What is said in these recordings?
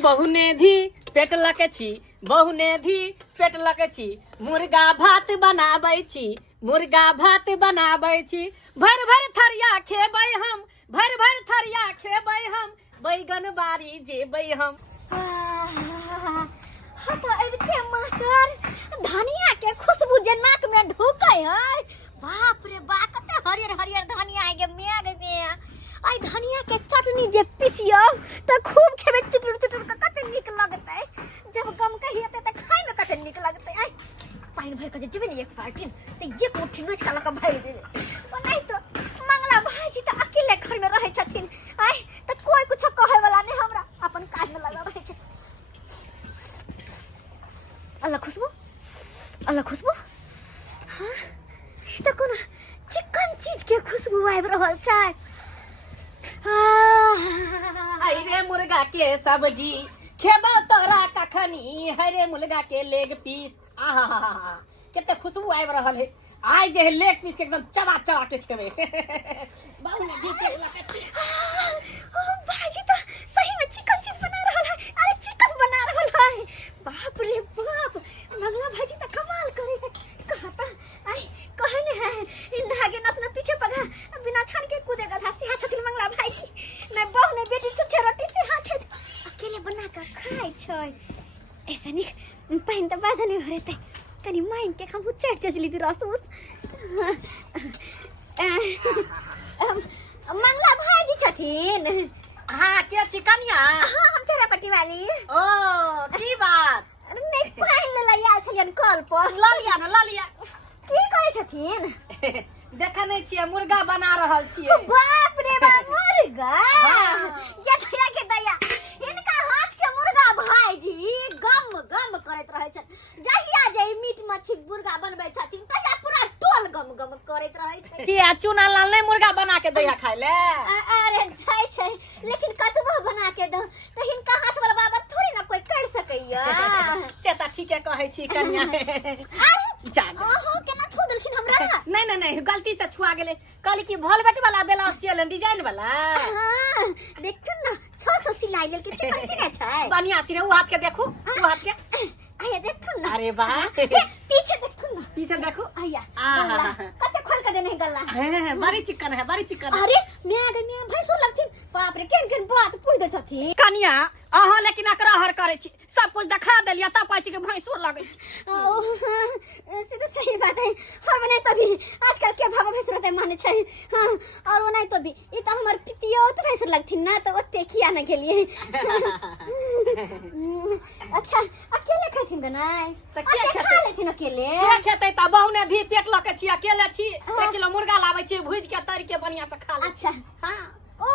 बहुने धी पेट लके छी, बहुने धी पेट लके छी, मुर्गा भात बनाबै छी, मुर्गा भात बनाबै छी, भर भर थरिया खेबै हम, भर भर थरिया खेबै हम, बैगन बारी जेबै हम। तो एते मटर धनिया के खुशबू जे नाक में ढुकै है, बाप रे बा कते हरियर हरियर धनिया है गे मेघ में। आई धनिया के चटनी जे पिसियो त खूब खेबे चुटुर चुटुर के कते नीक लगतै। जब गम कही हेतै त खाइ में कते नीक लगतै। आई पाइन भर के जेबे ने एक बाल्टीन त एक मुट्ठी नोच के लक भर जेबे। ओ नहीं तो मंगला भाईजी त अकेले घर में रहै छथिन। आई त कोई कुछ कहे वाला नहीं, हमरा अपन काज में लगा रहै छै। अल्लाह खुशबू, अल्लाह खुशबू। हाँ तो कोनो चिकन चीज के खुशबू आबि रहल छै। आई रे मुर्गा के सब्जी खेबो तोरा कखनी, हरे मुर्गा के लेग पीस। आहा केते खुशबू आबि रहल है। आई जे लेग पीस के एकदम चबा चबा के खेबे। बाबू ने दी के लके भाजी तो सही में चिकन चीज बना रहल है। अरे चिकन बना रहल है, बाप रे बाप। मंगला भाजी तो कमाल करे है। कहता आई कहने है इन आगे न अपना पीछे पगा बिना छान के कूदेगा था। सिहा छथिन मंगला भाजी ने बहु ने बेटी छुच्छे रोटी से हाथ छथि अकेले बना के खाय छै। ऐसा नहीं पाइन त बाधा नहीं भरेते तनी माइन के हम चट चचली दी रसूस। मंगला भाजी छथिन। हाँ के चिकनिया। हाँ हम चरापट्टी वाली। ओ की बात। नहीं पाइन ले लिया छलियन कल पर। ल लिया न ल लिया। की करे छथिन। देखा नहीं छियै मुर्गा बना रहल छियै। बाप रे बा मुर्गा। ये दया के दया इनका हाथ के मुर्गा भाईजी गम गम करत रहे छन। जहिया जे मीट मछली मुर्गा बनबै छथिन तहिया पूरा टोल गम गम करत रहे छै। की चूना लाल नहीं मुर्गा बना के दैया खाय ले। अरे दै छै लेकिन कतबो बना के दो त हिनका हाथ वाला बाबा थोड़ी ना कोई कर सकैया। से त ठीके कहै छी कन्या। जा जा ओहो केना छू देलखिन हमरा। नहीं नहीं नहीं गलती से छुआ गेले। कहली कि भोलबेट वाला ब्लाउज सियल डिजाइन वाला। हां देखन ना 600 सिलाई लेल के चिकन सिना छै। बढ़िया सिने उ हाथ के देखू, उ हाथ के। आया देखन ना। अरे वाह पीछे देखन ना, पीछे देखू। आया आहा कते खोल के देने गल्ला। बड़ी चिकन है, बड़ी चिकन। अरे मैं भैंसुर लगथिन। बाप रे केन केन बात पूछ दे छथिन कन्या। अहाँ लेकिन एकरा हर करे छी, सब कुछ दिखा देलिया तब कहै छी कि भैंसुर लगै छी। से तो सही बात है। और बने तभी आजकल के भाव भैंसुर ते माने छै। हां और वो नहीं तो भी ई त हमर पितियो त भैंसुर लगथिन ना तो ओते किया ना गेलिए। अच्छा अकेले खैथिन त नहीं त के खा लेथिन अकेले। के खेतै त बहु ने भी पेट लके छी, अकेले छी। 1 किलो मुर्गा लाबै छी भुज के तरी के बढ़िया से खा ले। अच्छा हां ओ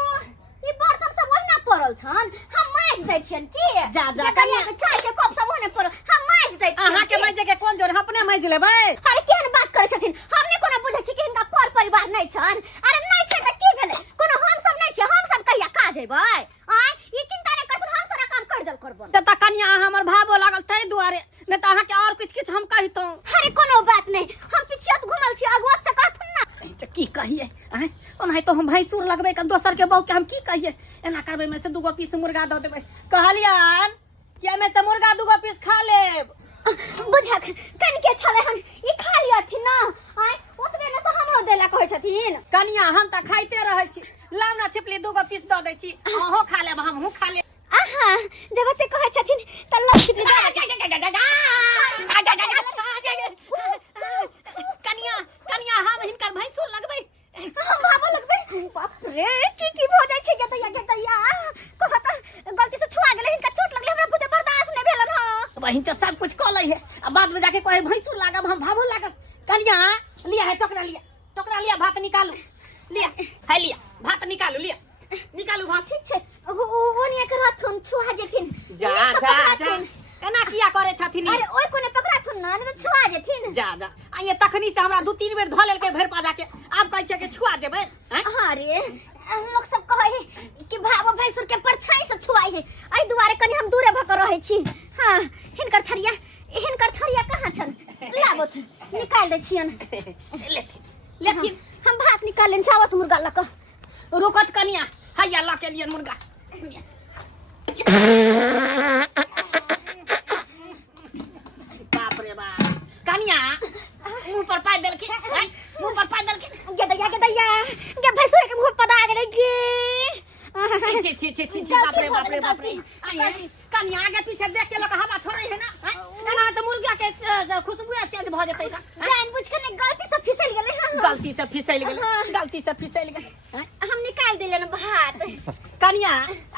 ई बर्तन सब ओहिना पड़ल छन, हम माज दै छियन की। जा जा कन्या के चाय के कप सब ओहिना पड़ल हम माज दै छियन। अहाँ के माजे के कोन जोर अपने माज लेबै। अरे केहन बात करै छथिन, हमने कोनो बुझै छी कि हिनका पर परिवार नै छन। अरे नै छै त की भेलै, कोनो हम सब नै छी, हम सब कहिया काज हेबै। आय ई चिंता नै करछन, हम सारा काम कर देल करबन। त कन्या अहाँ हमर भावो लागल तै दुआरे, नै त अहाँ के और किछ हम कहितौ। अरे कोनो बात नै, हम पिछियत घुमल छी अगुआ से कहथुन ना। की कहिए आय ओनाहि तो हम भैंसुर लगबै के दोसर के बहु के हम की कहिए। एना करबै में से 2 पीस मुर्गा द देबै। कहलियन कि एमे से मुर्गा 2 पीस खा लेब। बुझक कन के छले हन ई खा लियथिन ना। आय ओतबे में से हमरो देला कहै छथिन। कन्या हम त खाइते रहै छी, लाम ना छिपली 2 पीस द दै छी, अहो खा लेब हमहु खा लेब। आहा जब ते कहै छथिन त लक्ष्य कन्या कन्या हम हिनकर भैंसुर लगबै। हम भाबो लगबै। बाप रे की भ जाय छै के दैया कहत गलती से छुआ गेलै, हिनका चोट लगले, हमरा बुते बर्दाश्त नै भेलन। हां वही तो सब कुछ क लै है, अब बाद में जाके कहे भैंसुर लागब हम भावो लागब। कन्या लिया है टोकरा लिया, टोकरा लिया, भात निकालू लिया है, लिया भात निकालू, लिया निकालू भात। ठीक छै ओनिया के रथुन छुआ जेथिन। जा जा जा एना किया करे छथिन। अरे ओइ कोने पकड़ाथुन ना न छुआ जेथिन। जा जा आइए तखनी से हमरा 2-3 बेर ध लेलकै भर पाजा के, आब कहै छै कि छुआ जेबै। हां रे लोग सब कहे कि भाव भैंसुर के परछाई से छुआई है, एहि दुआरे कनी हम दूरे भक रहै छी। हां हिनकर थरिया कहाँ छन, लाबोथ निकाल दे छियन। लेकिन हम भात निकाल लेन चावस मुर्गा लक। रुकत कनिया हैया ल के लियन मुर्गा। आइए कन्या आगे पीछे देख के लोग हवा छोड़े है ना एना तो मुर्गा के खुशबू चेंज भ जतै का जानबूझ के नहीं गलती से फिसल गेले गलती से फिसल गेल हम निकाल देले ना भात कन्या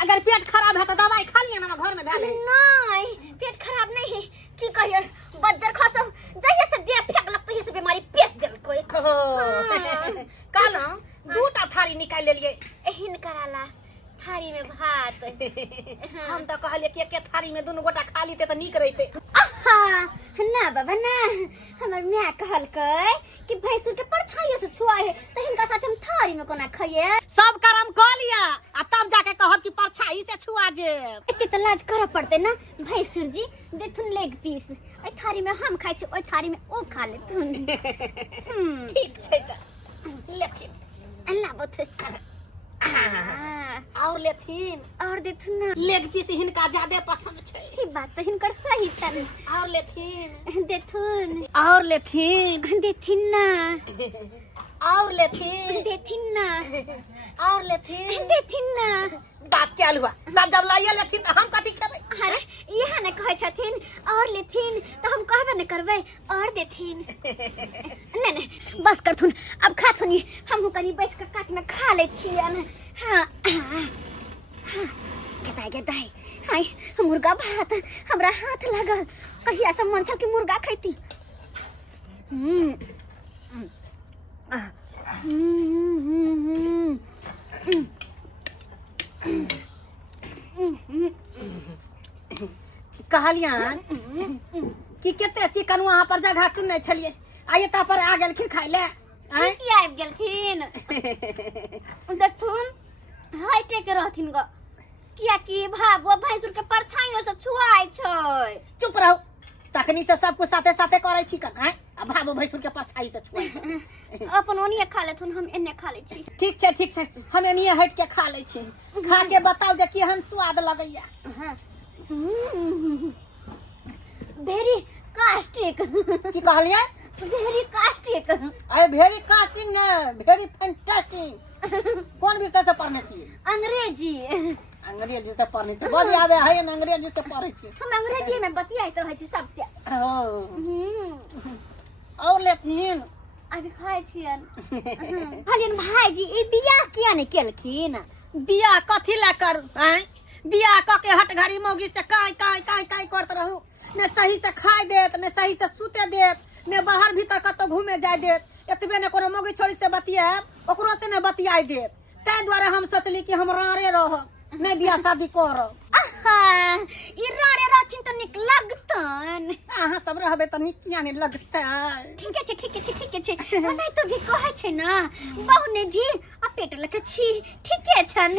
अगर पेट खराब है तो दवाई खा लिया ना घर में डाले नहीं पेट खराब नहीं है की कहिए बज्जर खसम जहिया से देह फेंक लगते से बीमारी पेश देल कोई कहला दूटा थारी निकाल लेलिए एहन कराला थारी में भात हम तो कहले कि एक थारी में दोनों गोटा खा लीते तो नीक रहते ना बाबा ना हमर मां कहलकै कि भैंसुर के परछाइयो से छुआ है तो हिनका साथ हम थारी में कोना खाइए सब कर्म कर लिया आ तब जाके कहब कि परछाई से छुआ जे एते तो लाज कर पड़ते ना भैंसुर जी देथुन लेग पीस ओइ थारी में हम खाइ छी ओइ थारी में ओ खा लेथुन ठीक छै त लेथिन अल्लाह बत और लेथिन और देथुन ना लेग पीस हिनका ज्यादा पसंद छै ई बात तो हिनकर सही छन और लेथिन देथुन और लेथिन देथिन ना और लेथिन देथिन ना और लेथिन देथिन ना बात क्या हुआ सब जब लाइए लेथिन तो हम कथी खेबै अरे यहाँ न कहै छथिन और लेथिन तो हम कहबे न करबै और देथिन नहीं नहीं बस करथुन अब खाथुनी हम कनी बैठ के काट में खा ले छियन हां गेदाई हाय मुर्गा भात हमरा हाथ लागल कहिया से मन छ कि मुर्गा खैती कहलियन कि केते चिकन वहां पर जगह चुनने छलिए आइए ता पर आ गेलखिन खाइ ले की आबि गेलखिन देखथुन हाय टेक रहथिन ग किया कि भागो भैंसुर के परछाइयो से छुआइ छै चुप रहो तखनी से सब कुछ साथे साथे करे छी कन हैं अब भाबो भैंसुर के परछाई से छुआइ छै अपन ओनिए खा लेथुन हम एने खा ले छी ठीक छै हम एनिए हट के खा ले छी खा के बताओ जे केहन स्वाद लगैया वेरी कास्टिक की कहलिए वेरी कास्टिक अरे वेरी कास्टिक ना वेरी फैंटास्टिक कौन विषय से पढ़ने छी अंग्रेजी से पढ़ने छी बजे आवे है अंग्रेजी से पढ़े छी हम अंग्रेजी में बतियाइत रहै छी सबसे और लेथिन अभी खाइ छियन कहलियन भाईजी ई बियाह किया ने केलखिन बियाह कथी ला कर हैं बियाह क के हट घड़ी मौगी से काई करत रहू ने सही से खाए देत ने सही से सूते देत ने बाहर भीतर कतो घूमे जाय देत एतबे ने कोनो मौगी छोड़ी से बतियाब ओकरो से ने बतियाई देत तै द्वारा हम सोचली कि हम रारे रह ने बियाह शादी करब ई रारे रहथिन त निक लगतन अहाँ सब रहबे त निक किया ने लगतै ठीक छै नहीं तो भी कहै छै ना बहुने धी आ पेट लके छी ठीके छन